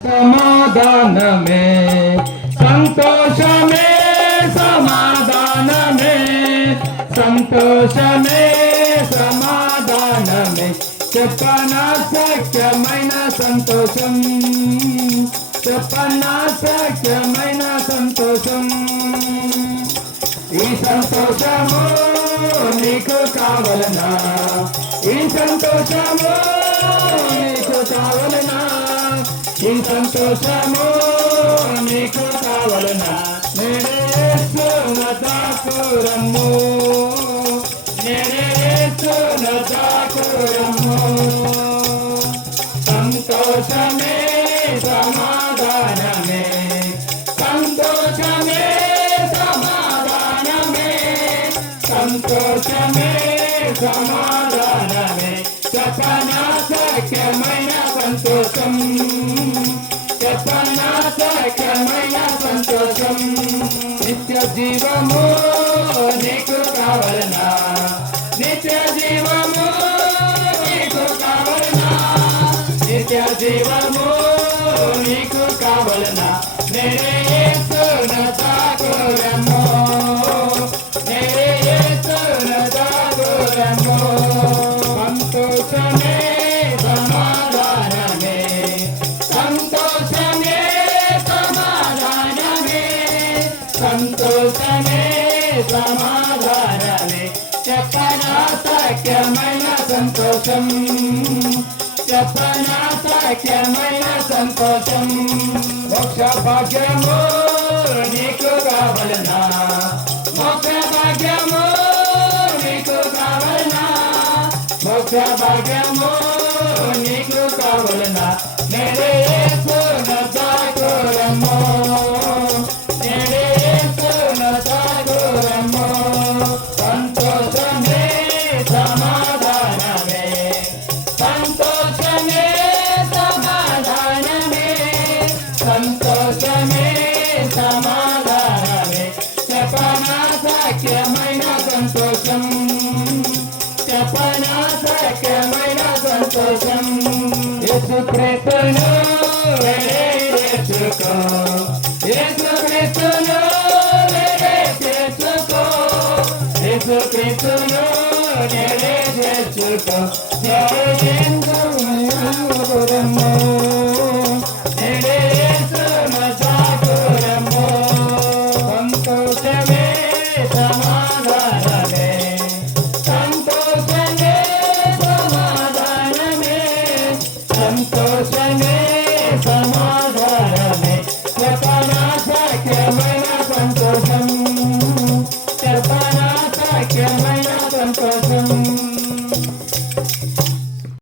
సమాధానమే సంతోషమే సమాధానమే సంతోషమే సమాధానమే చెప్పనా సఖ్యమైన సంతోషం చెప్పనా సఖ్యమైన సంతోషం ఈ సంతోషము నీకు కావలనా ఈ సంతోషము నీకు కావలనా ఈ సంతోషము నీకు కావలనా నేనే యేసును తాకురమ్ము నేనే యేసును తాకురమ్ము సంతోషమే సమాధానమే సంతోషమే సమాధానమే సంతోషమే సమాధానమే చెప్పనా సఖ్యమైన సంతోషం చెప్పనా సఖ్యమైన సంతోషం నిత్య జీవము నీకు కావలనా నిత్య జీవము నీకు కావలనా నిత్య జీవము నీకు కావలనా నేనే యేసును తాకురమ్ము నేనే యేసును తాకురమ్ము సంతోషమే సమాధానమే సంతోషమే సమాధానమే సంతోషమే సమాధానమే చెప్పనా సఖ్యమైన సంతోషం చెప్పనా సఖ్యమైన సంతోషం మోక్ష భాగ్యము నీకు కావలనా మోక్ష భాగ్యము నీకు కావలనా మోక్ష భాగ్యము నీకు కావలనా నేనే యేసును తాకురమ్ము నేనే యేసును తాకురమ్ము సంతోషమే సమాధానమే సంతోషమే సమాధానమే సంతోషమే సమాధానమే చెప్పనా సఖ్యమైన సంతోషం చెప్పనా సఖ్యమైన సంతోషం యేసుక్రీస్తును వేరే చేసుకో యేసుక్రీస్తును వేరే చేసుకో యేసుక్రీస్తును వేరే చేసుకో తాకురమ్ము నేనే యేసును తాకురమ్ము సంతోషమే సమాధానమే సంతోషమే సమాధానమే సంతోషమే సమాధానమే చెప్పనా సఖ్యమైన సంతోషం చెప్పనా సఖ్యమైన సంతోషం